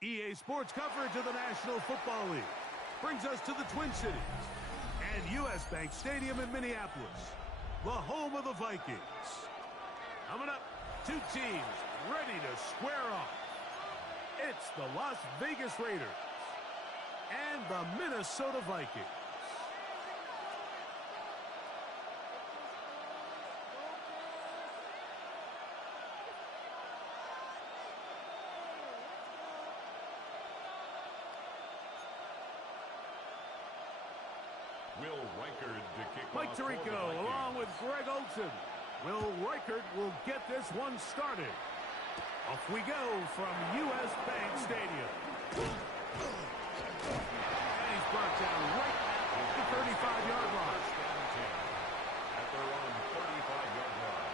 EA Sports coverage of the National Football League brings us to the Twin Cities and U.S. Bank Stadium in Minneapolis, the home of the Vikings. Coming up, two teams ready to square off. It's the Las Vegas Raiders and the Minnesota Vikings. Mike Tirico along with Greg Olsen. Will Reichert will get this one started. Off we go from U.S. Bank Stadium. And he's brought down right at the 35-yard line. At their own 35-yard line.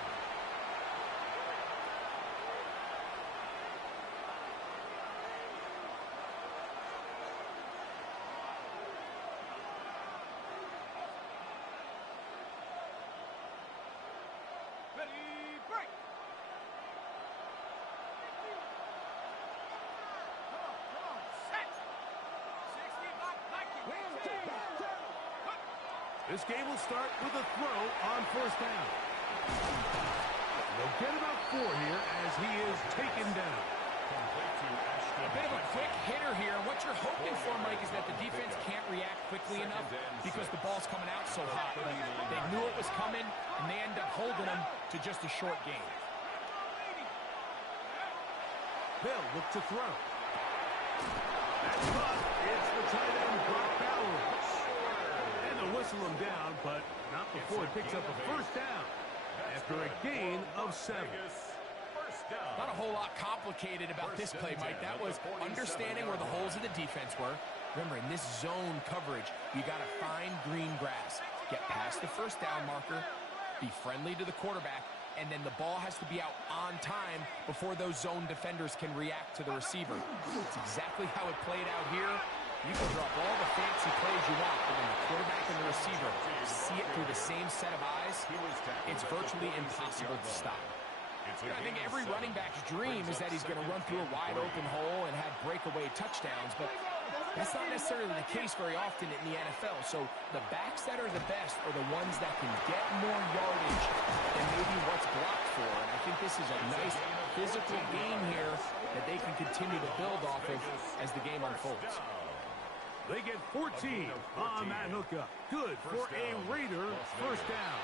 This game will start with a throw on first down. They'll get about 4 here as he is taken down. A bit of a quick hitter here. What you're hoping for, Mike, is that the defense can't react quickly enough because the ball's coming out so hot. They knew it was coming, and they end up holding them to just a short game. They'll look to throw. That's caught. It's the tight end, Brock Bowers. Whistle him down, but not before he picks up a first down after a gain of 7. Not a whole lot complicated about this play, Mike. That was understanding where the holes of the defense were. Remember, in this zone coverage, you got to find green grass. Get past the first down marker, be friendly to the quarterback, and then the ball has to be out on time before those zone defenders can react to the receiver. It's exactly how it played out here. You can drop all the fancy plays you want, but when the quarterback and the receiver see it through the same set of eyes, it's virtually impossible to stop. I think every running back's dream is that he's going to run through a wide-open hole and have breakaway touchdowns, but that's not necessarily the case very often in the NFL. So the backs that are the best are the ones that can get more yardage than maybe what's blocked for. And I think this is a nice physical game here that they can continue to build off of as the game unfolds. They get 14 on that hookup. Good for a Raider first down.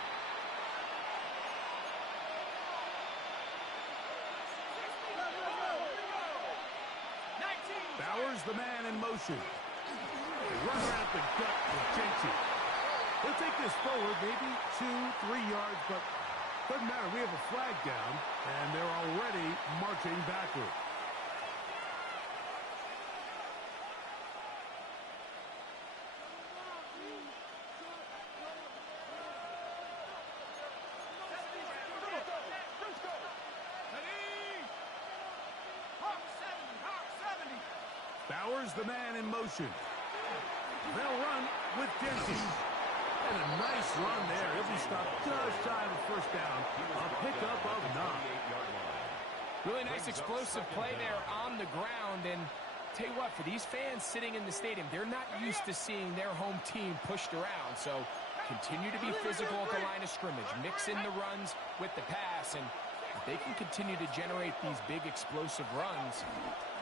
Bowers, the man in motion. They run around the gut with Jensen. They'll take this forward, maybe 2-3 yards, but doesn't matter. We have a flag down, and they're already marching backward. Bowers, the man in motion. They'll run with Denton. And a nice run there. He'll be stopped just shy of a first down. A pickup of 9. Really nice explosive play there on the ground. And tell you what, for these fans sitting in the stadium, they're not used to seeing their home team pushed around. So continue to be physical at the line of scrimmage. Mix in the runs with the pass. And if they can continue to generate these big explosive runs,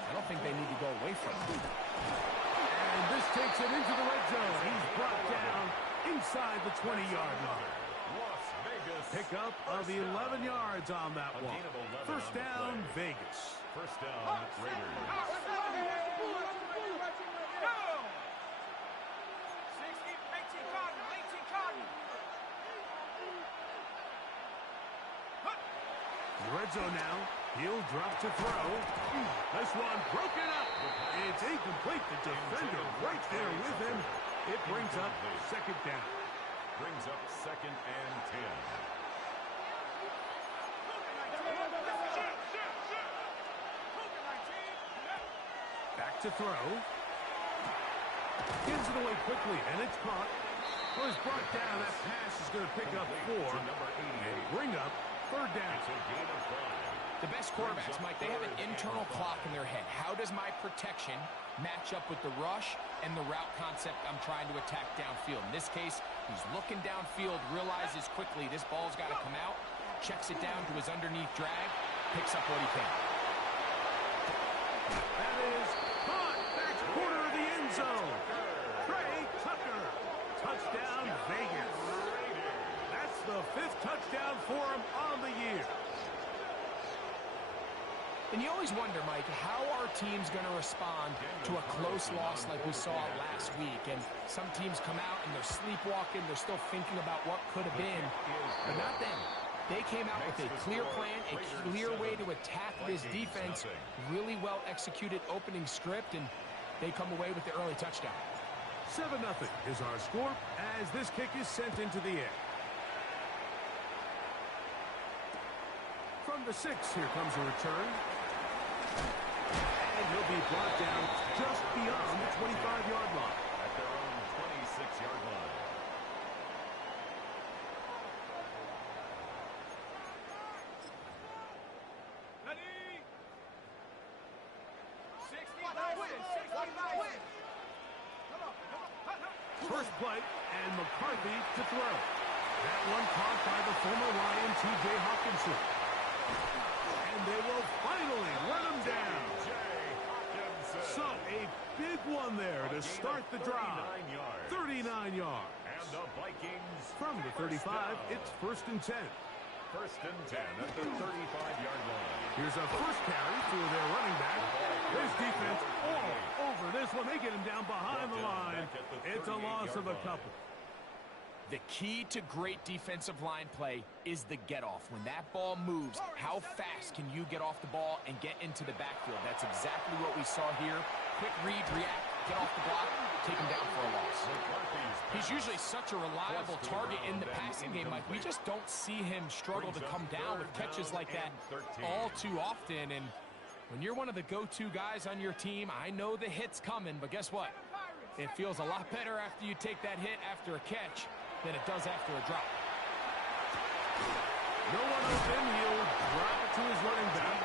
I don't think they need to go away from it. And this takes it into the red zone. He's brought down inside the 20-yard line. Pickup of 11 yards on that one. First down, Vegas. First down, Raiders. Red zone now. He'll drop to throw. This one broken up. It's incomplete. The defender right there with him. It brings up second down. Brings up 2nd and 10. Back to throw. Gives it away quickly, and it's caught. Well, it's brought down. That pass is going to pick up 4 and bring up third down. It's a gain of 5. The best quarterbacks, Mike, they have an internal clock in their head. How does my protection match up with the rush and the route concept I'm trying to attack downfield? In this case, he's looking downfield, realizes quickly this ball's got to come out, checks it down to his underneath drag, picks up what he can. That is caught. Back corner of the end zone. Trey Tucker. Touchdown, Vegas. That's the 5th touchdown for him on the year. And you always wonder, Mike, how are teams going to respond to a close loss like we saw last week? And some teams come out and they're sleepwalking. They're still thinking about what could have been. But not them. They came out with a clear plan, a clear way to attack this defense. Really well executed opening script, and they come away with the early touchdown. 7-0 is our score as this kick is sent into the air. From the 6, here comes a return. And he'll be brought down just beyond the 25-yard line. At their own 26-yard line. First play, and McCarthy to throw. That one caught by the former Lion, T.J. Hawkinson. And they will finally run him down. So, a big one there to start the drive. 39 yards. And the Vikings. From the 35, it's 1st and 10. 1st and 10 at the 35-yard line. Here's a first carry for their running back. There's defense all over this one. They get him down behind the line. It's a loss of a couple. The key to great defensive line play is the get-off. When that ball moves, how fast can you get off the ball and get into the backfield? That's exactly what we saw here. Quick read, react, get off the block, take him down for a loss. He's usually such a reliable target in the passing game, Mike. We just don't see him struggle to come down with catches like that all too often. And when you're one of the go-to guys on your team, I know the hit's coming, but guess what? It feels a lot better after you take that hit after a catch than it does after a drop. No one open. He'll drop it to his running back.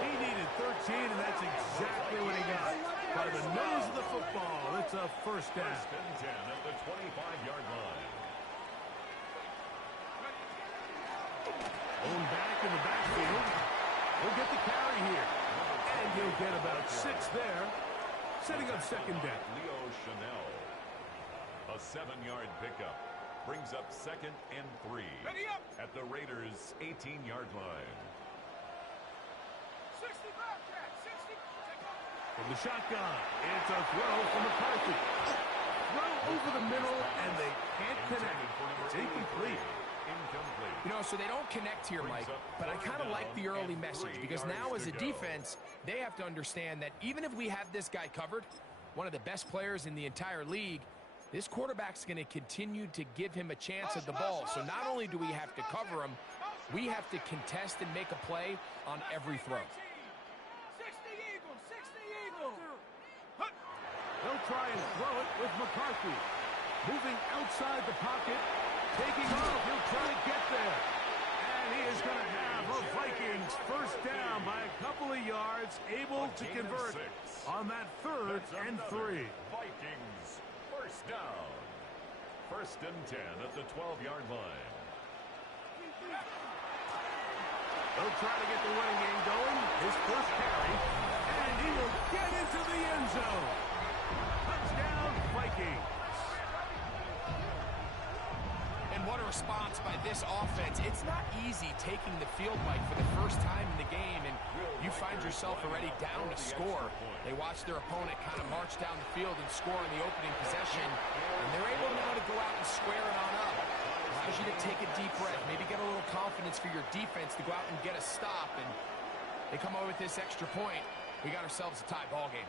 He needed 13, and that's exactly what he got. By the nose of the football, it's a first down. 1st and 10 at the 25-yard line. Owen back in the backfield. He'll get the carry here. And he'll get about 6 there. Setting up 2nd down. Leo Chanel. A 7-yard pickup brings up 2nd and 3 at the Raiders' 18-yard line. From the shotgun, it's a throw from McCarthy. Throw over the middle, and they can't connect. It's incomplete. You know, so they don't connect here, Mike, but I kind of like the early message because now as a defense, they have to understand that even if we have this guy covered, one of the best players in the entire league, this quarterback's going to continue to give him a chance at the ball. So not only do we have to cover him, we have to contest and make a play on every throw. They'll try and throw it with McCarthy. Moving outside the pocket. Taking off. He'll try to get there. And he is going to have a Vikings first down by a couple of yards. Able to convert on that 3rd and 3. Vikings first down. 1st and 10 at the 12-yard line. They'll try to get the running game going. His first carry. And he will get into the end zone. Touchdown, Vikings. And what a response by this offense. It's not easy taking the field, Mike, for the first time in the game, and you find yourself already down to score. They watch their opponent kind of march down the field and score in the opening possession, and they're able now to go out and square it on up. Allows you to take a deep breath, maybe get a little confidence for your defense to go out and get a stop, and they come over with this extra point. We got ourselves a tie ball game.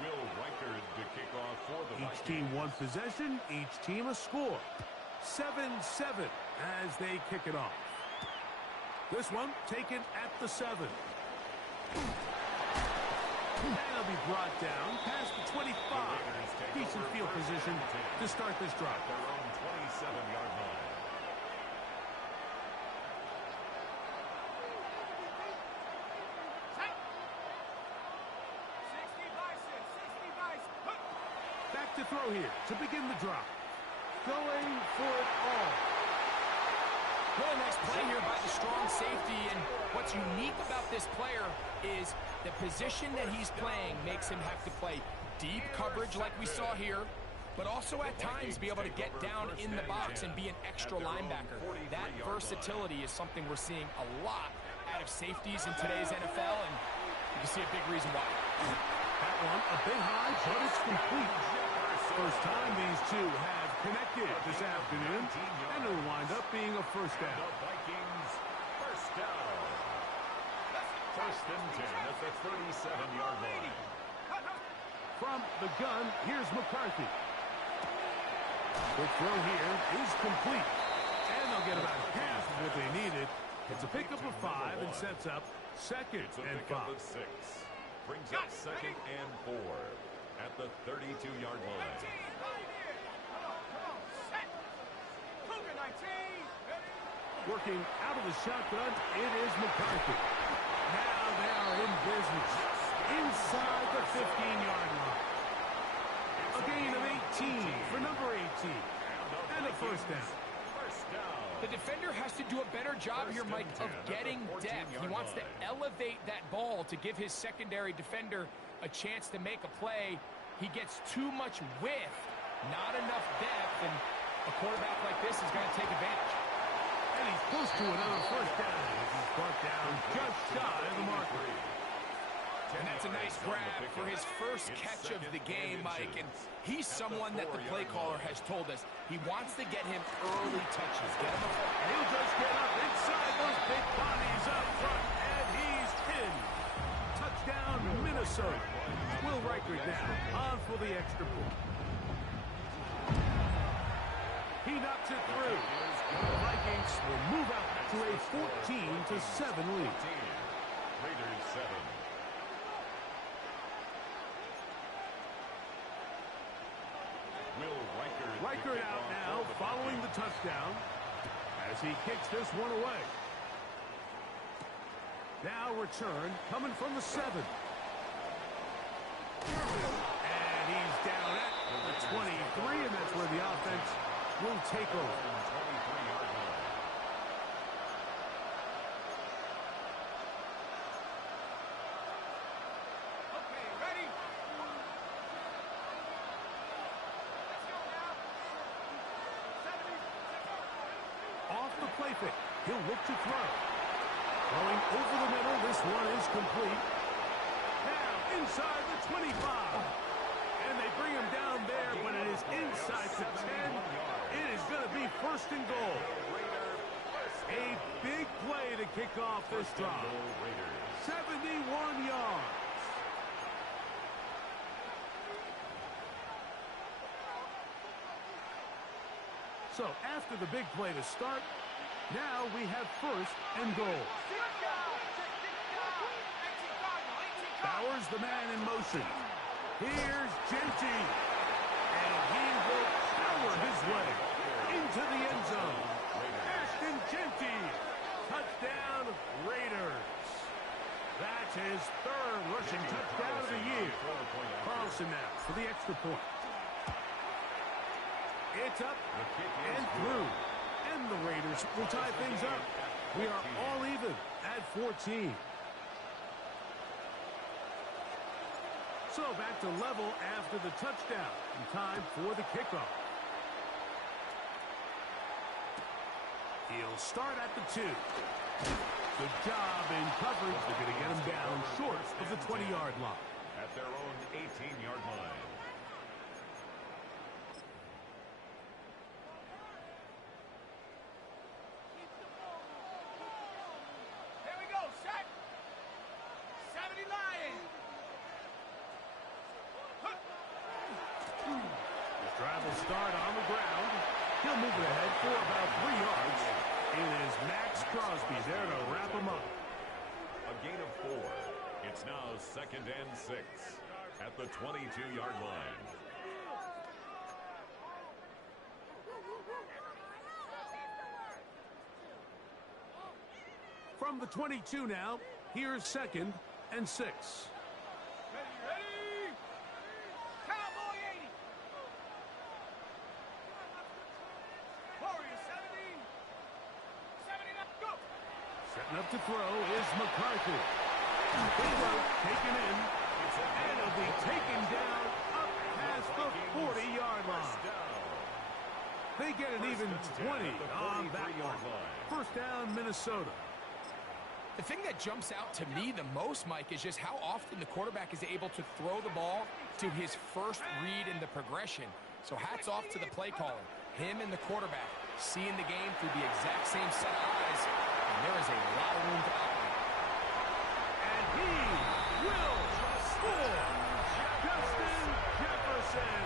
Will Reichard to kick off for the Vikings. Each team one possession, each team a score. 7-7 as they kick it off. This one taken at the 7. And he'll be brought down past the 25. Decent field position to start this drive. Their own 37-yard line. Back to throw here to begin the drop. Going for it all. Really nice play here by the strong safety, and what's unique about this player is the position that he's playing makes him have to play deep coverage like we saw here, but also at times be able to get down in the box and be an extra linebacker. That versatility is something we're seeing a lot out of safeties in today's NFL, and you can see a big reason why. That one a bit high, but it's complete. First time these two have connected this afternoon, and it'll wind up being a first down. The Vikings first down. First and 10 at the 37-yard line. From the gun, here's McCarthy. The throw here is complete, and they'll get about half of what they needed. It's a pickup of 5 and sets up second and 5. Of 6. Brings up second and 4 at the 32-yard line. Working out of the shotgun, it is McCarthy. Now they are in business inside the 15-yard line. A gain of 18 for number 18, and a first down. The defender has to do a better job here, Mike, of getting depth. He wants to elevate that ball to give his secondary defender a chance to make a play. He gets too much width, not enough depth, and a quarterback like this is going to take advantage. And he's close to another first down. He's brought down just shy of the marker. And that's a nice grab for his first catch of the game, Mike. And he's someone that the play caller has told us he wants to get him early touches. Get him He'll just get up inside those big bodies up front, and he's in. Touchdown, Minnesota. Will Riker down on for the extra point. He knocks it through. The Vikings will move out to a 14-7 lead. Raiders 7. Riker out now following the touchdown as he kicks this one away. Now return coming from the 7. And he's down at the 23, and that's where the offense will take over. Play fake. He'll look to throw. Throwing over the middle. This one is complete. Now inside the 25. And they bring him down there, but it is inside the 10. It is going to be first and goal. A big play to kick off this drive. 71 yards. So after the big play to start, now we have first and goal. Bowers, the man in motion. Here's Genty. And he will power his way into the end zone. Ashton Genty. Touchdown, Raiders. That's his third rushing touchdown of the year. Carlson now for the extra point. It's up and through. And the Raiders will tie things up. We are all even at 14. So back to level after the touchdown. And time for the kickoff. He'll start at the 2. Good job in coverage. They're going to get him down short of the 20-yard line. At their own 18-yard line. Start on the ground. He'll move it ahead for about 3 yards. It is Max Crosby there to wrap him up. A gain of 4. It's now second and 6 at the 22-yard line. From the 22 now, here's 2nd and 6. Ready? Cowboy 80. Warrior 70. 70, go. Setting up to throw is McCarthy. Big route taken in, and it'll be taken down up past the 40-yard line. They get an even 20 on that one. First down, Minnesota. The thing that jumps out to me the most, Mike, is just how often the quarterback is able to throw the ball to his first read in the progression. So hats off to the play caller. Him and the quarterback seeing the game through the exact same set of eyes, and there is a lot of room to operate. And he will score. Justin Jefferson.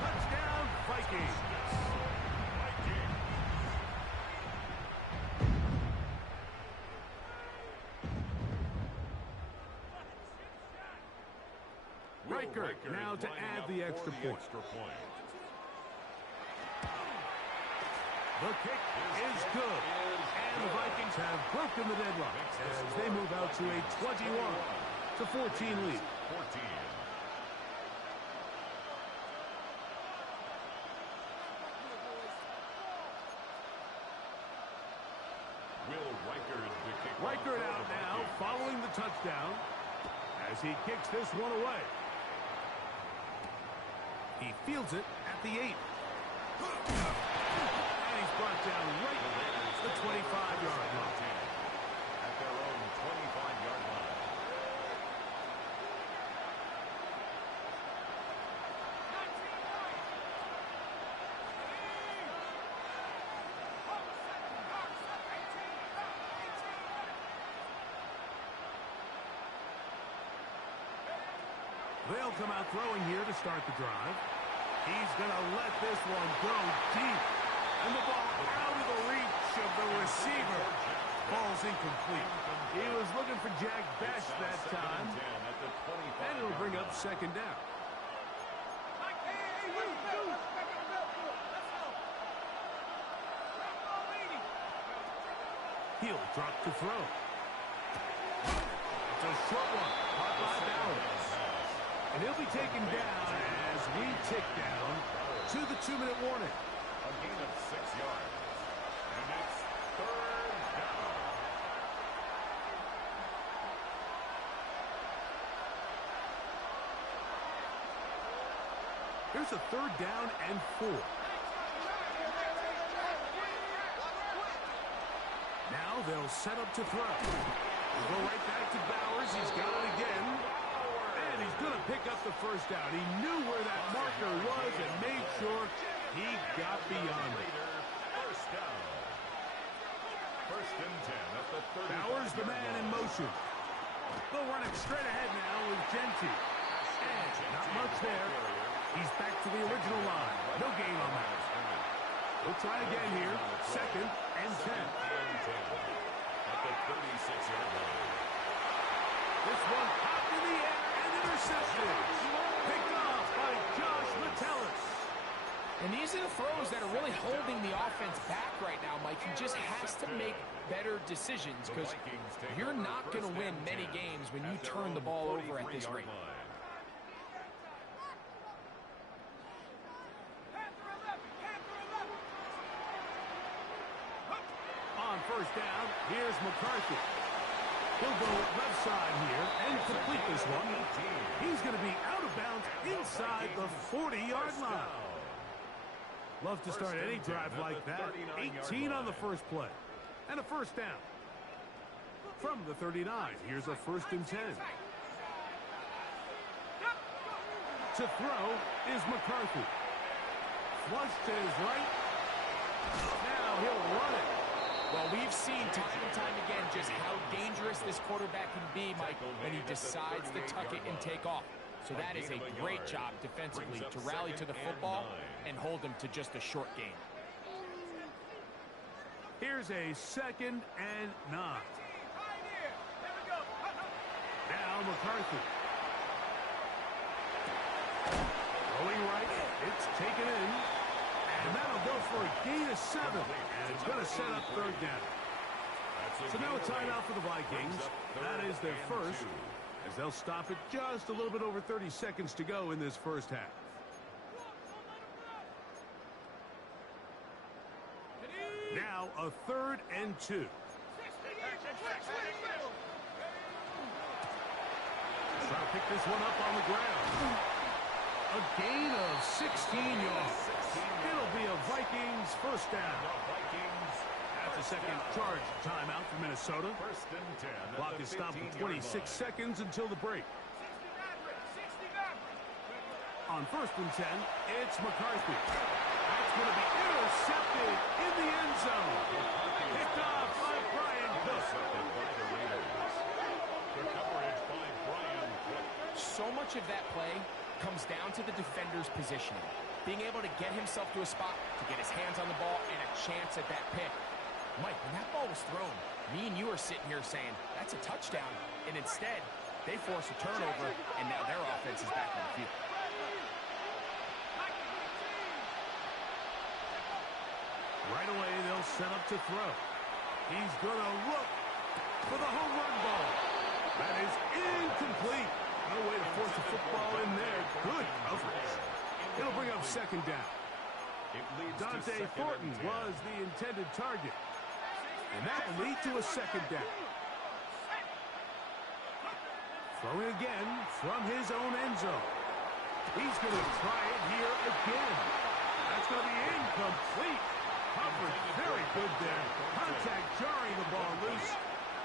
Touchdown, Vikings. Riker now to add the extra point. The kick is good. And the Vikings have broken the deadlock as they move out to a 21-14 lead. Riker out now following the touchdown as he kicks this one away. He fields it at the 8. And he's brought down right at the 25-yard line. At their own 25-yard line. They'll come out throwing here to start the drive. He's going to let this one go deep. And the ball out of the reach of the receiver. Ball's incomplete. He was looking for Jack Best that time. And it'll bring up 2nd down. He'll drop to throw. It's a short one. Caught by Bowers. And he'll be taken down as we tick down to the 2-minute warning. A gain of 6 yards. And it's 3rd down. Here's a 3rd down and 4. Now they'll set up to throw. We'll go right back to Bowers. He's got it again. And he's going to pick up the first down. He knew where that marker was and made sure he got beyond it. First down. 1st and 10 at the 30. Bowers, the man in motion. They'll run it straight ahead now with Genty. And not much there. He's back to the original line. No gain on that. We'll try again here. 2nd and 10. At the 36-yard line. This one popped in the air and intercepted. Picked off by Josh Metellus. And these are the throws that are really holding the offense back right now, Mike. He just has to make better decisions because you're not going to win many games when you turn the ball over at this rate. On first down, here's McCarthy. He'll go left side here and complete this one. He's going to be out of bounds inside the 40-yard line. Love to start any drive like that. 18 on the first play. And a first down. From the 39, here's a 1st and 10. To throw is McCarthy. Flush to his right. Now he'll run it. Well, we've seen time and time again just how dangerous this quarterback can be, Mike, when he decides to tuck it and take off. So that is a great job defensively to rally to the football and hold him to just a short gain. Here's a 2nd and 9. Now McCarthy. Going right, it's taken in. And that'll go for a gain of 7. And it's going to set up 3rd down. So now a timeout for the Vikings. That is their first, as they'll stop it just a little bit over 30 seconds to go in this first half. Now a 3rd and 2. Trying to pick this one up on the ground. A gain of 16 yards. It'll be a Vikings first down. That's a second charge timeout for Minnesota. Clock is stopped for 26 seconds until the break. On 1st and 10, it's McCarthy. That's going to be intercepted in the end zone. Picked off by Brian Cook. So much of that play comes down to the defender's positioning. Being able to get himself to a spot to get his hands on the ball and a chance at that pick. Mike, when that ball was thrown, me and you are sitting here saying, that's a touchdown. And instead, they force a turnover, and now their offense is back on the field. Right away, they'll set up to throw. He's going to look for the home run ball. That is incomplete. No way to force the football in there. Good coverage. It'll bring up 2nd down. Dante Thornton was the intended target. And that will lead to a 2nd down. Throwing again from his own end zone. He's going to try it here again. That's going to be incomplete. Coverage very good there. Contact jarring the ball loose.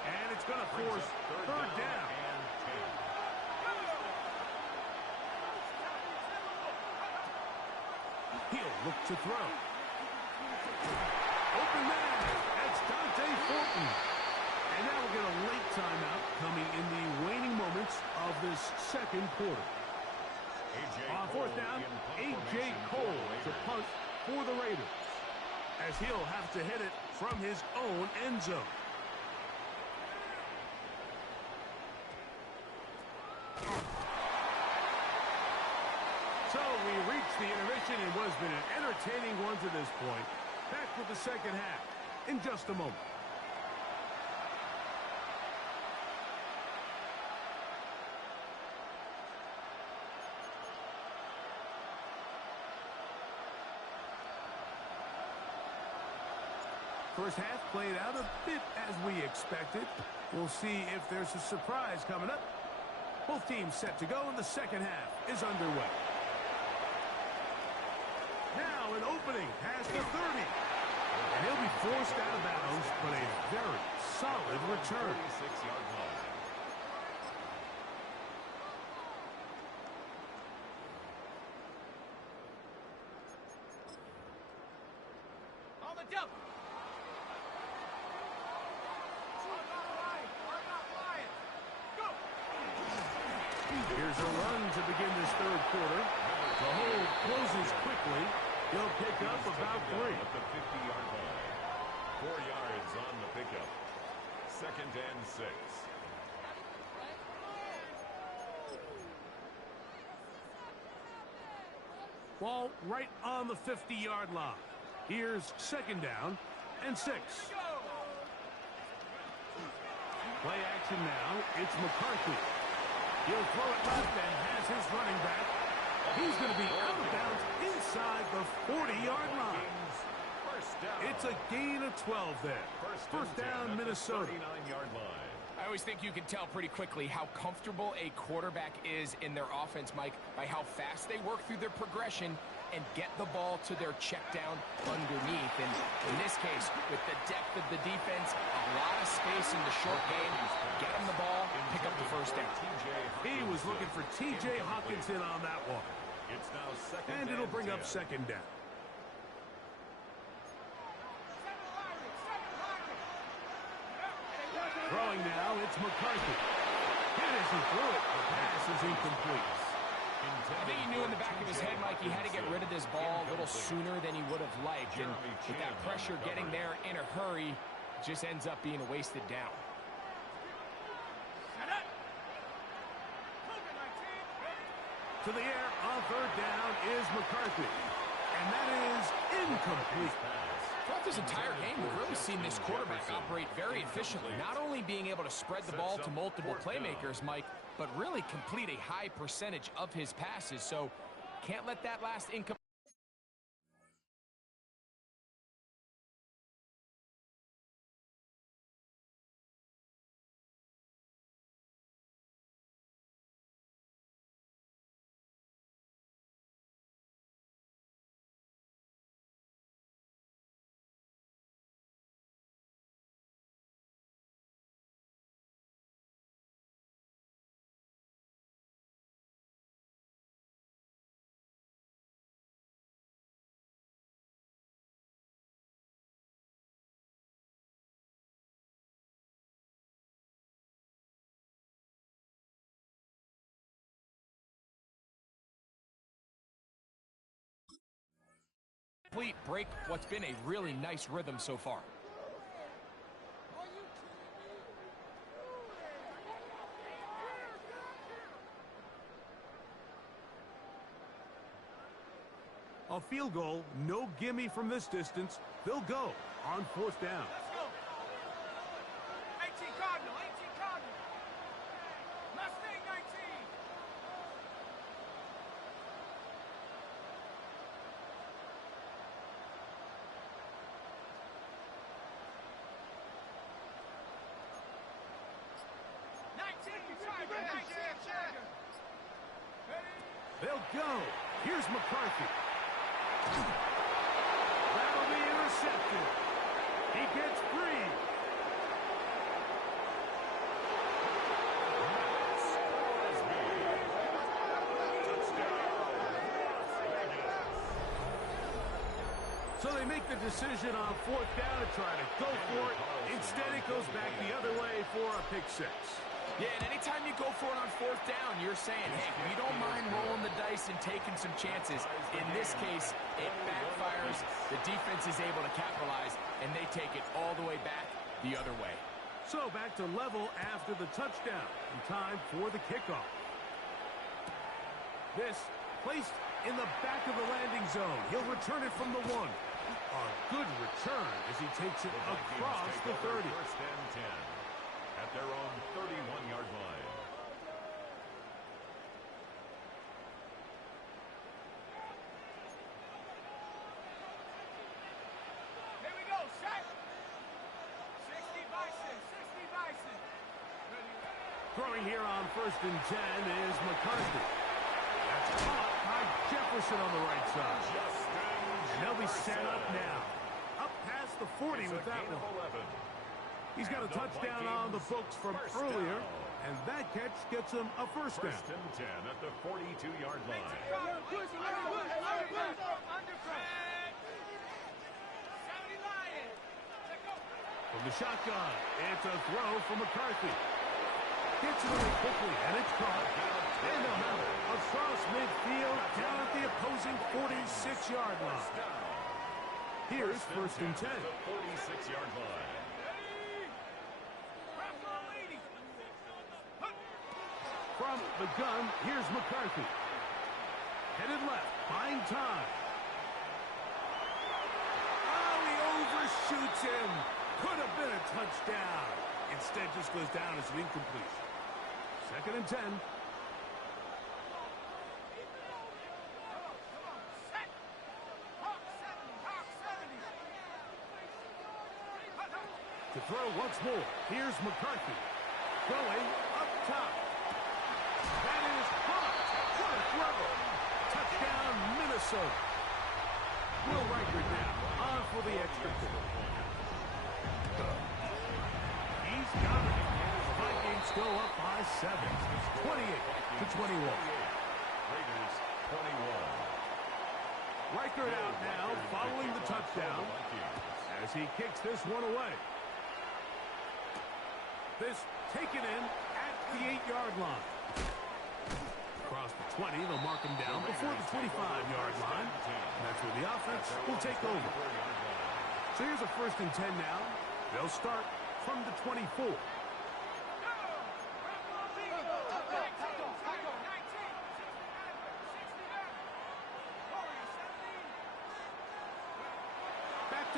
And it's going to force 3rd down. He'll look to throw. Open man. That's Dante Thornton. And now we'll get a late timeout coming in the waning moments of this 2nd quarter. On 4th down, A.J. Cole to punt for the Raiders, as he'll have to hit it from his own end zone. So we reached the intermission. It has been an entertaining one to this point. Back with the 2nd half in just a moment. First half played out a bit as we expected. We'll see if there's a surprise coming up. Both teams set to go, and the 2nd half is underway. Now an opening past the 30. And he'll be forced out of bounds, but a very solid return. 46-yard line. On the double. Here's a run to begin this 3rd quarter. The hold closes quickly. He'll pick up about 3. At the 50-yard line. 4 yards on the pickup. 2nd and 6. Ball right on the 50-yard line. Here's 2nd down and 6. Play action now. It's McCarthy. He'll throw it left and has his running back. He's going to be out of bounds inside the 40-yard line. It's a gain of 12 there. First down, Minnesota. 39-yard line. I always think you can tell pretty quickly how comfortable a quarterback is in their offense, Mike, by how fast they work through their progression and get the ball to their check down underneath. And in this case, with the depth of the defense, a lot of space in the short game, get him the ball, pick up the first down. He was looking for T.J. Hawkinson on that one. It's now 2nd And it'll bring 10. up 2nd down. Throwing now, it's McCarthy. It isn't through it. The pass is incomplete. I think he knew in the back of his head, Mike, he had to get rid of this ball a little sooner than he would have liked. And with that pressure getting there in a hurry, it just ends up being a wasted down. To the air on 3rd down is McCarthy. And that is incomplete. Throughout this entire game, we've really seen this quarterback operate very efficiently, not only being able to spread the ball to multiple playmakers, Mike, but really complete a high percentage of his passes. So can't let that last incomplete. Break what's been a really nice rhythm so far. A field goal, no gimme from this distance. They'll go on 4th down. Let's go. 18 Cardinal, 18 Cardinal. Mustang 19. They'll go. Here's McCarthy. That'll be intercepted. He gets free. So they make the decision on 4th down to try to go for it. Instead, it goes back the other way for a pick 6. Yeah, and anytime you go for it on 4th down, you're saying, hey, we don't mind rolling the dice and taking some chances. In this case, it backfires. The defense is able to capitalize, and they take it all the way back the other way. So back to level after the touchdown. And time for the kickoff. This placed in the back of the landing zone. He'll return it from the 1. A good return as he takes it across the 30. First and 10 at their own 31-yard line. Here we go, set. 60 Bison, 60 Bison. Throwing here on 1st and 10 is McCarthy. That's caught by Jefferson on the right side. And they'll be set up now. Up past the 40 with that one. He's got a touchdown on the books from earlier, and that catch gets him a first down. First and 10 at the 42-yard line. From the shotgun, it's a throw from McCarthy. Gets it away quickly, and it's caught. And they'll have it across midfield down at the opposing 46-yard line. Here's 1st and 10. 46-yard line. From the gun, here's McCarthy. Headed left, buying time. Oh, he overshoots him. Could have been a touchdown. Instead, just goes down as an incomplete. 2nd and 10. To throw once more, here's McCarthy. Throwing up top. That is caught. What a throw. Touchdown, Minnesota. Will Reichert now on for the extra point. He's got it. The Vikings go up by 7. 28-21. Raiders 21. Reichert out now following the touchdown as he kicks this one away. This taken in at the 8-yard line. Across the 20, they'll mark him down before the 25-yard line. And that's where the offense will take over. So here's a 1st and 10 now. They'll start from the 24.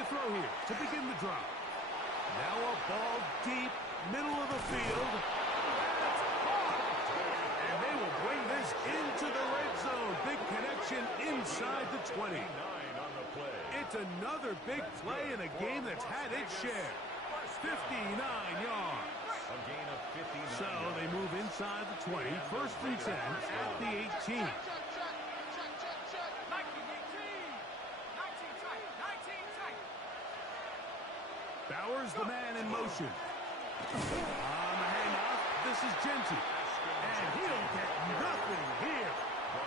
to throw here to begin the drive. Now a ball deep, middle of the field. That's caught. And they will bring this into the red zone. Big connection inside the 20. It's another big play in a game that's had its share. 59 yards. A gain of 59. So they move inside the 20, first and 10 at the 18. Bowers, the man in motion. On the handoff, this is Genty. And he'll get nothing here.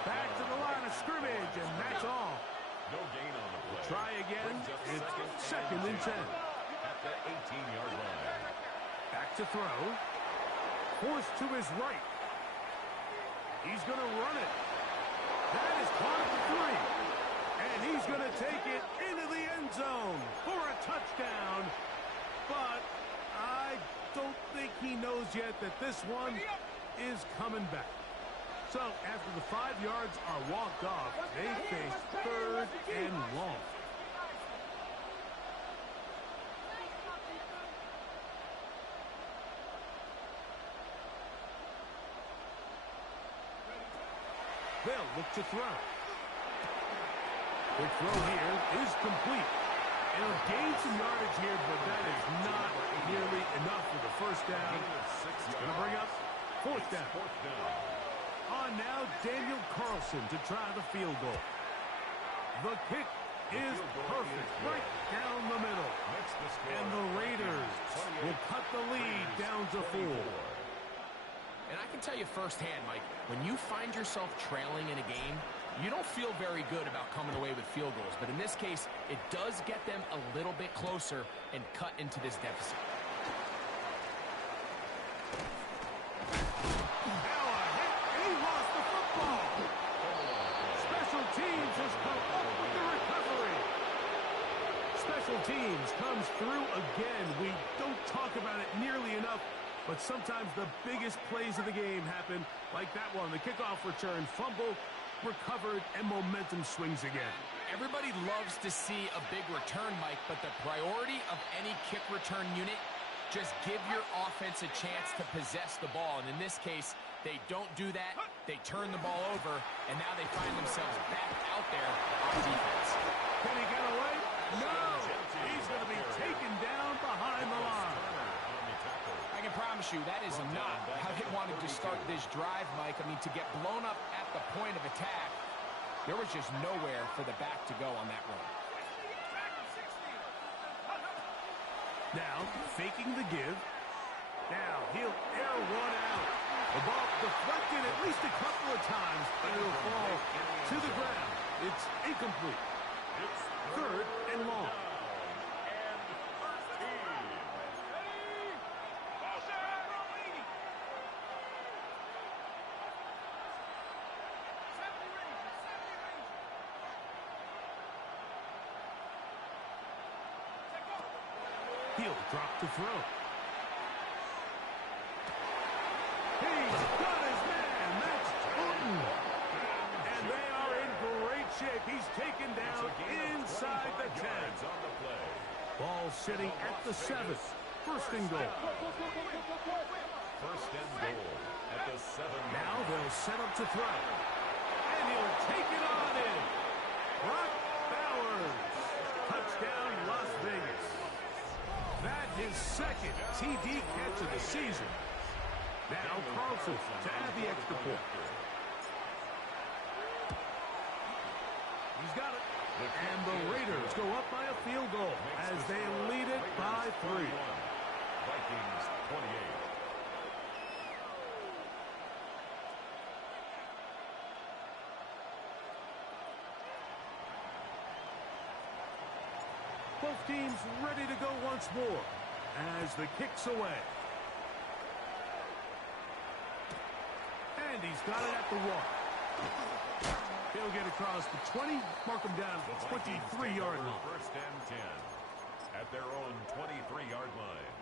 Back to the line of scrimmage, and that's all. No gain on the play. Try again. It's second and 10. At the 18-yard line. Back to throw. Forced to his right. He's going to run it. That is caught at the 3. And he's going to take it into the end zone for a touchdown. But I don't think he knows yet that this one is coming back. So after the 5 yards are walked off, they face third and long. They'll look to throw. Quick throw here is complete. It'll gain some yardage here, but that is not nearly enough for the first down. It's going to bring up fourth down. On now, Daniel Carlson to try the field goal. The kick is perfect, right down the middle. And the Raiders will cut the lead down to 4. And I can tell you firsthand, Mike, when you find yourself trailing in a game, you don't feel very good about coming away with field goals. But in this case, it does get them a little bit closer and cut into this deficit. Now a hit, and he lost the football. Special teams has come up with the recovery. Special teams comes through again. We don't talk about it nearly enough, but sometimes the biggest plays of the game happen like that one. The kickoff return, fumble, recovered, and momentum swings again. Everybody loves to see a big return, Mike, but the priority of any kick return unit, just give your offense a chance to possess the ball. And in this case, they don't do that. They turn the ball over, and now they find themselves back out there on defense. Can he get away? No! He's going to be taken down behind the line. I can promise you that is not how they wanted to start this drive, Mike. I mean, to get blown up at the point of attack, there was just nowhere for the back to go on that run. Now, faking the give. Now, he'll air one out. The ball deflected at least a couple of times, but it'll fall to the ground. It's incomplete. It's third and long. He'll drop to throw. He's got his man. That's Putin. And they are in great shape. He's taken down inside the 10. Ball sitting at the 7. First and goal. First and goal at the 7. Now they'll set up to throw. And he'll take it on in. Brock Bowers. Touchdown, Las Vegas. That his second TD catch of the season. Now Carlson to add the extra point. He's got it. And the Raiders go up by a field goal as they lead it by 3. Vikings 28. Both teams ready to go once more as the kick's away. And he's got it at the 1. He'll get across the 20, mark him down at the 23-yard line. First and 10 at their own 23-yard line.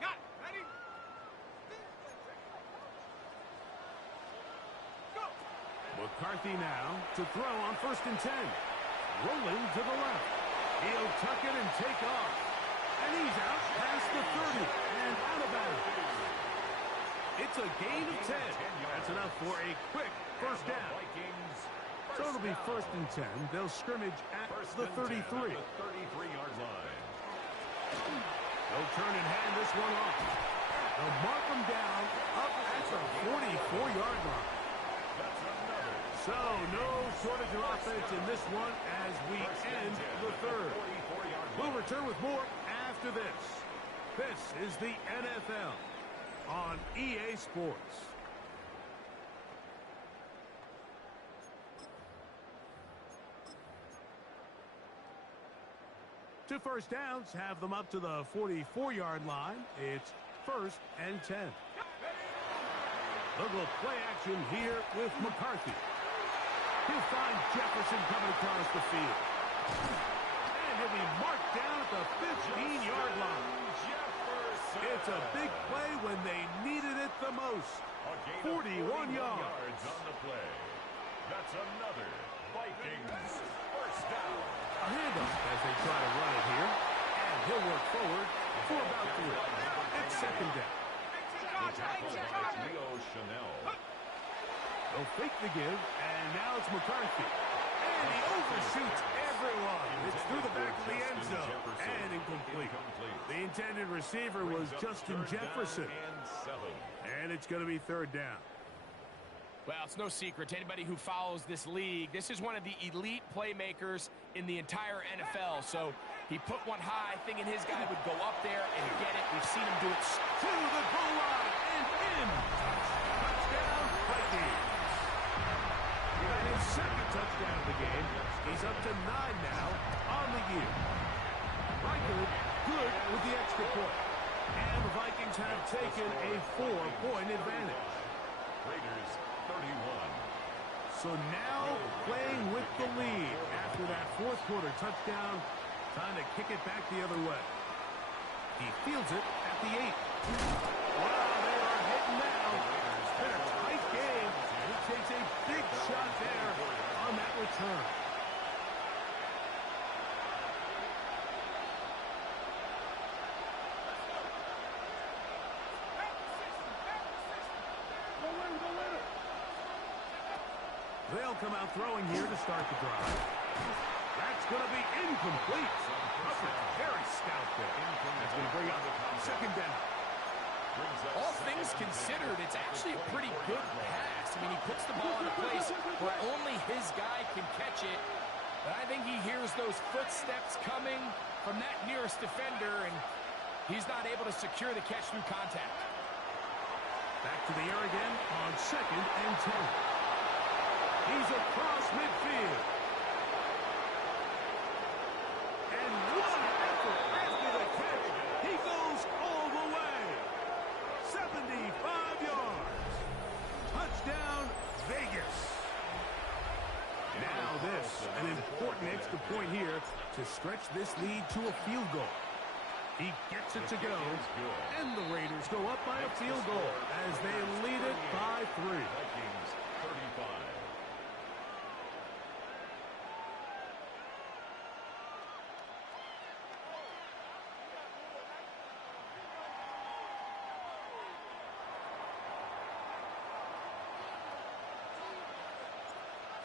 Got it. Ready? Go. McCarthy now to throw on 1st and 10. Rolling to the left. He'll tuck it and take off. And he's out past the 30 and out of bounds. It's a gain of 10. That's enough for a quick first down. So it'll be 1st and 10. They'll scrimmage at the 33. 33-yard line. They'll turn and hand this one off. They'll mark them down up at the 44-yard line. So no shortage of offense in this one as we end the third. We'll return with more after this. This is the NFL on EA Sports. Two first downs have them up to the 44-yard line. It's 1st and 10. They'll go play action here with McCarthy. He'll find Jefferson coming across the field. And he'll be marked down at the 15-yard line. It's a big play when they needed it the most. 41 yards on the play. That's another Vikings first down. A handoff as they try to run it here. And he'll work forward for about 3. It's 2nd down. They'll fake the give, and now it's McCarthy. And he overshoots everyone. It's through the back of the end zone. And incomplete. The intended receiver was Justin Jefferson. And it's going to be 3rd down. Well, it's no secret to anybody who follows this league. This is one of the elite playmakers in the entire NFL. So he put one high, thinking his guy would go up there and get it. We've seen him do it to the goal line and in. Touchdown, Vikings. And his 2nd touchdown of the game. He's up to 9 now on the year. Reichard good with the extra point. And the Vikings have taken a 4-point advantage. Raiders 31. So now playing with the lead after that 4th quarter touchdown. Time to kick it back the other way. He fields it at the 8. Wow, they are hitting now. It's been a tight game. He takes a big shot there on that return. They'll come out throwing here to start the drive. That's going to be incomplete. Very stout there. That's going to bring up 2nd down. All things considered, it's actually a pretty good pass. I mean, he puts the ball in a place where only his guy can catch it. But I think he hears those footsteps coming from that nearest defender, and he's not able to secure the catch through contact. Back to the air again on 2nd and 10. He's across midfield. And what an effort after the catch. He goes all the way. 75 yards. Touchdown, Vegas. Now this, an important extra point here to stretch this lead to a field goal. He gets it to go, and the Raiders go up by a field goal as they lead it by 3. Vikings 35.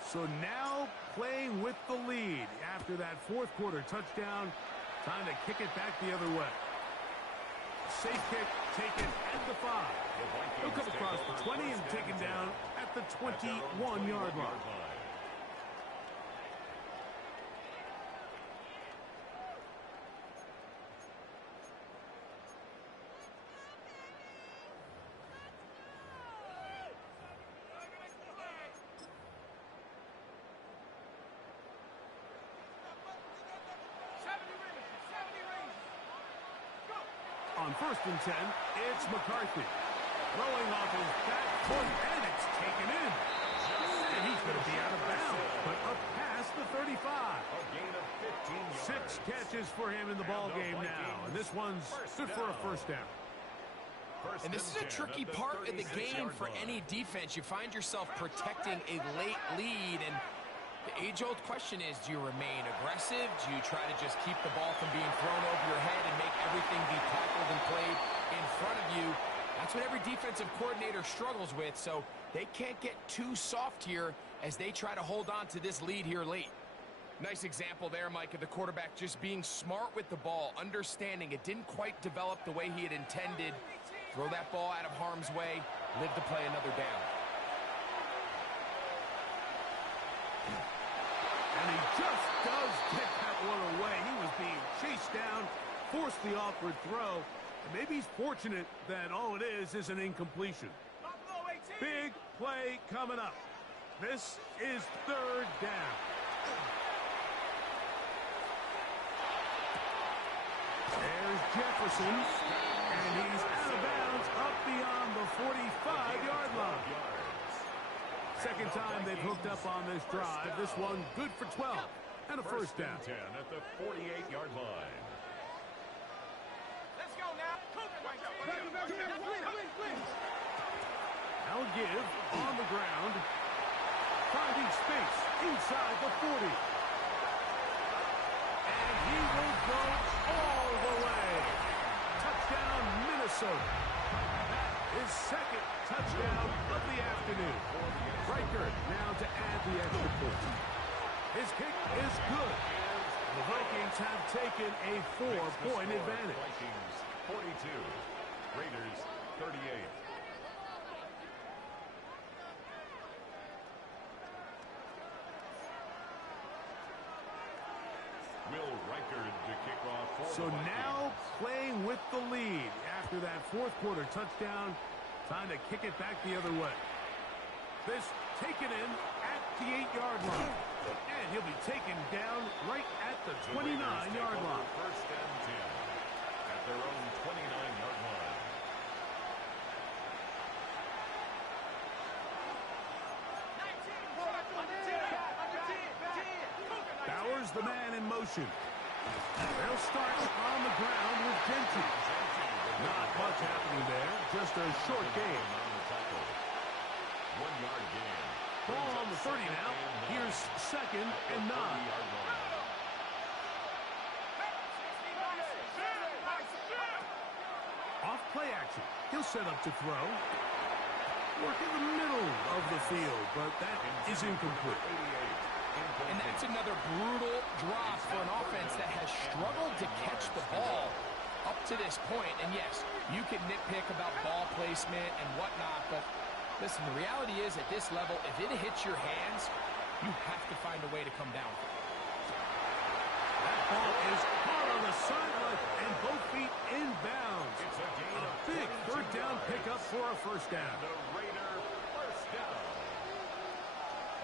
So now playing with the lead after that 4th quarter touchdown. Time to kick it back the other way. Safe kick taken at the 5. He'll come across the 20 and taken down at the 21-yard line. On 1st and 10, it's McCarthy. Throwing off his back foot, and it's taken in. And he's going to be out of bounds, but up past the 35. A gain of 15 yards. 6 catches for him in the ball game now, and this one's good for a 1st down. And this is a tricky part of the game for any defense. You find yourself protecting a late lead, and the age-old question is, do you remain aggressive? Do you try to just keep the ball from being thrown over your head and make everything be tackled and played in front of you? That's what every defensive coordinator struggles with, so they can't get too soft here as they try to hold on to this lead here late. Nice example there, Mike, of the quarterback just being smart with the ball, understanding it didn't quite develop the way he had intended. Throw that ball out of harm's way, live to play another down. And he just does get that one away. He was being chased down, forced the awkward throw. And maybe he's fortunate that all it is an incompletion. Big play coming up. This is third down. There's Jefferson, and he's out of bounds up beyond the 45-yard line. Second time they've hooked up on this drive. This one good for 12 and a first down. 10 at the 48-yard line. Let's go now. Now give on the ground, finding space inside the 40. And he will go all the way. Touchdown, Minnesota. His second touchdown of the afternoon. Riker now to add the extra point. His kick is good. The Vikings have taken a 4-point advantage. Vikings 42, Raiders 38. Will Riker to kick off for So the Vikings. now playing with the lead after that fourth quarter touchdown. Time to kick it back the other way. This taken in at the 8-yard line. And he'll be taken down right at the 29-yard line. First and 10 at their own 29-yard line. Bowers the man in motion. They'll start on the ground with Gentry. Not much happening there. Just a short game. 1-yard gain. Ball on the 30 now. Here's second and 9. Off play action. He'll set up to throw. Work in the middle of the field, but that is incomplete. And that's another brutal drop for an offense that has struggled to catch the ball up to this point. And yes, you can nitpick about ball placement and whatnot, but listen, the reality is at this level, if it hits your hands, you have to find a way to come down. That ball is caught on the sideline and both feet inbounds. It's a gain of big third down pickup for a first down. The Raider first down.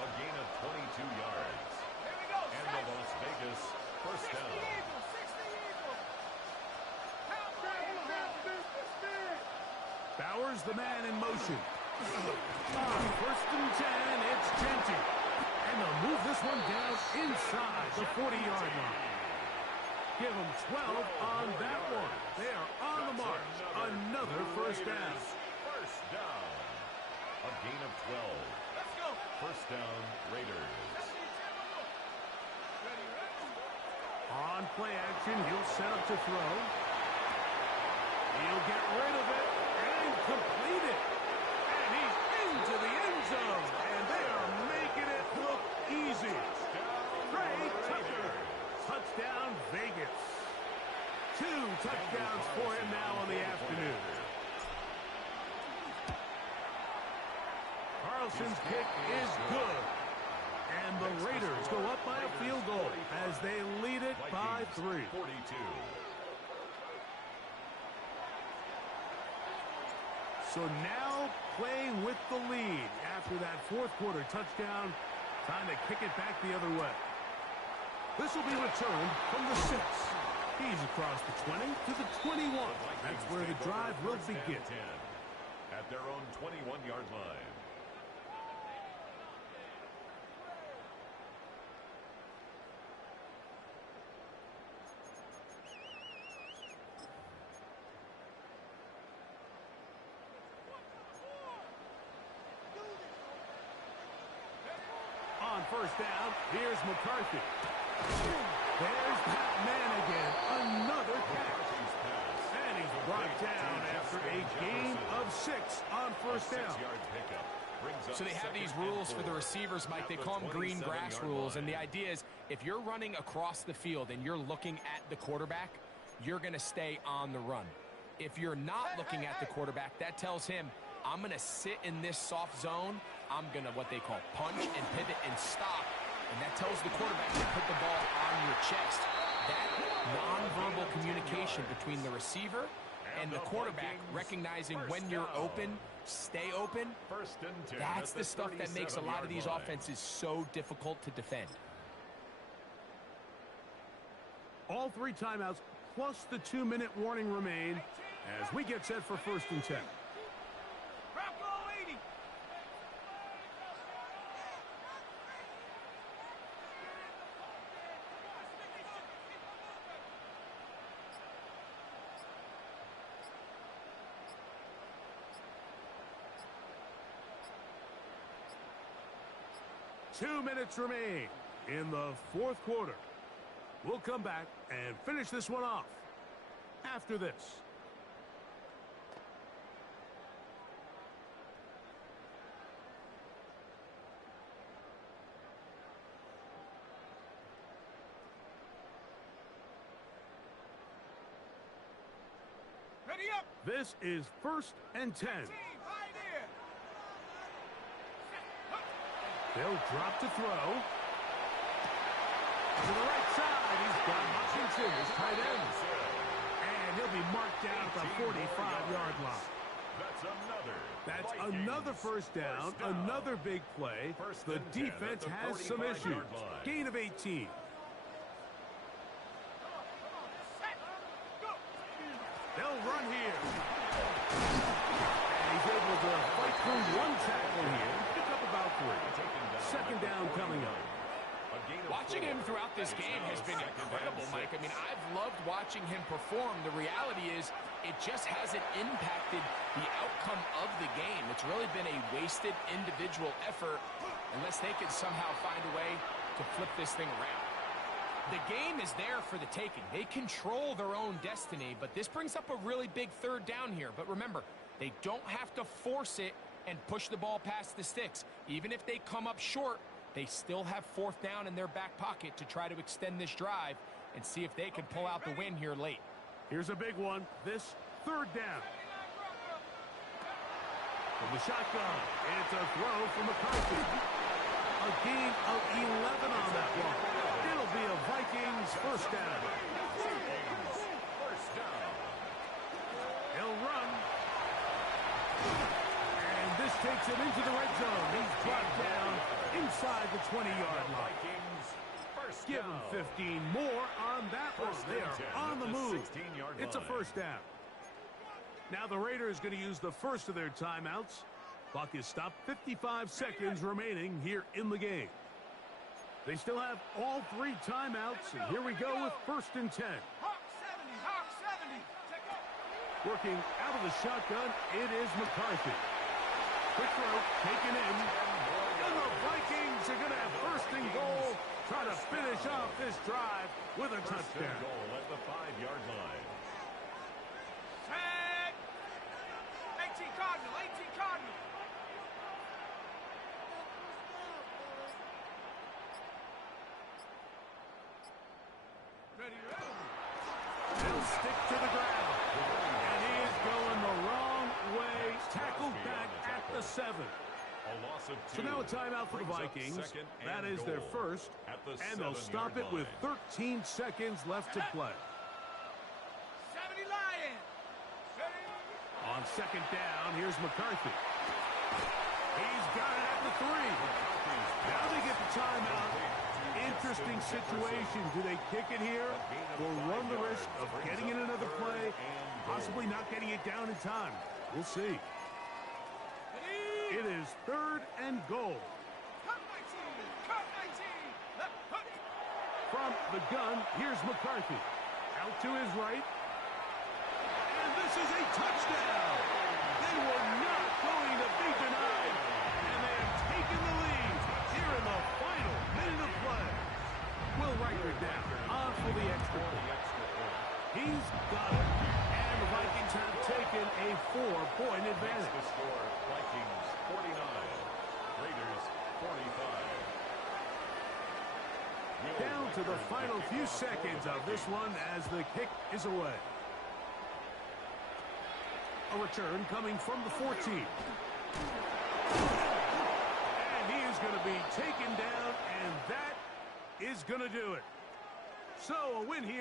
A gain of 22 yards. And the Las Vegas first down. Bowers the man in motion. First and 10, it's Gentry. And they'll move this one down inside the 40-yard line. Give them 12 on that one. They are on the march. Another first down. First down. A gain of 12. Let's go. First down, Raiders. On play action, he'll set up to throw. He'll get rid of it and complete it. And he's into the end zone. And they are making it look easy. Trey Tucker. Touchdown, Vegas. 2 touchdowns for him now on the afternoon. Carlson's kick is good. And the Raiders go up by a field goal as they lead it by 3. 42. So now playing with the lead after that fourth quarter touchdown. Time to kick it back the other way. This will be returned from the 6. He's across the 20 to the 21. That's where the drive will begin. At their own 21-yard line. first down. Here's McCarthy. There's that man again. Another catch. And he's brought down after a gain of 6 on first down. So they have these rules for the receivers, Mike. They call them green grass rules. And the idea is if you're running across the field and you're looking at the quarterback, you're going to stay on the run. If you're not looking at the quarterback, that tells him, I'm going to sit in this soft zone. I'm going to what they call punch and pivot and stop. And that tells the quarterback to put the ball on your chest. That nonverbal communication between the receiver and the quarterback, recognizing when you're open, stay open, that's the stuff that makes a lot of these offenses so difficult to defend. All 3 timeouts plus the 2-minute warning remain as we get set for 1st and 10. Bravo 80. Two minutes remain in the 4th quarter. We'll come back and finish this one off after this. Ready up. This is 1st and 10. They'll drop to throw. To the right side, he's got Hutchinson, his tight end. And he'll be marked down at the 45-yard line. That's another first down, another big play. The defense has some issues. Gain of 18. They'll run here. And he's able to fight through 1 tackle here. Pick up about 3. 2nd down coming up. Watching him throughout this game has been incredible, Mike. I mean, I've loved watching him perform. The reality is it just hasn't impacted the outcome of the game. It's really been a wasted individual effort unless they can somehow find a way to flip this thing around. The game is there for the taking. They control their own destiny, but this brings up a really big 3rd down here. But remember, they don't have to force it and push the ball past the sticks. Even if they come up short, they still have 4th down in their back pocket to try to extend this drive and see if they can pull out the win here late. Here's a big one. This 3rd down. From the shotgun, it's a throw from McCarthy. A gain of 11 on that one. It'll be a Vikings 1st down. He'll run. This takes him into the red zone. He's brought down inside the 20-yard line. Give him 15 more on that one. They are on the move. It's a 1st down. Now the Raiders going to use the first of their timeouts. Clock is stopped. 55 seconds remaining here in the game. They still have all 3 timeouts, and here we go with 1st and 10. Hawk 70. Working out of the shotgun, it is McCarthy. Quick throw, taken in. And the Vikings are going to have 1st and goal. Try to finish off this drive with a touchdown. Goal at the 5-yard line. Set. 18 Cardinal. Ready. They'll stick to the ground. And he is going the wrong way. Tackled back at the 7. So now a timeout for the Vikings. That is their first. And they'll stop it with 13 seconds left to play. 70 Lions. On 2nd down, here's McCarthy. He's got it at the 3. Now they get the timeout. Interesting situation. Do they kick it here or run the risk of getting in another play, possibly not getting it down in time? We'll see. It is 3rd and goal. Cut 19. From the gun, here's McCarthy. Out to his right. And this is a touchdown. They were not going to be denied. And they have taken the lead here in the final 4-point advantage. The score, Vikings 49, Raiders 45. Down to the final few seconds of this one as the kick is away. A return coming from the 14. And he is going to be taken down, and that is going to do it. So a win here.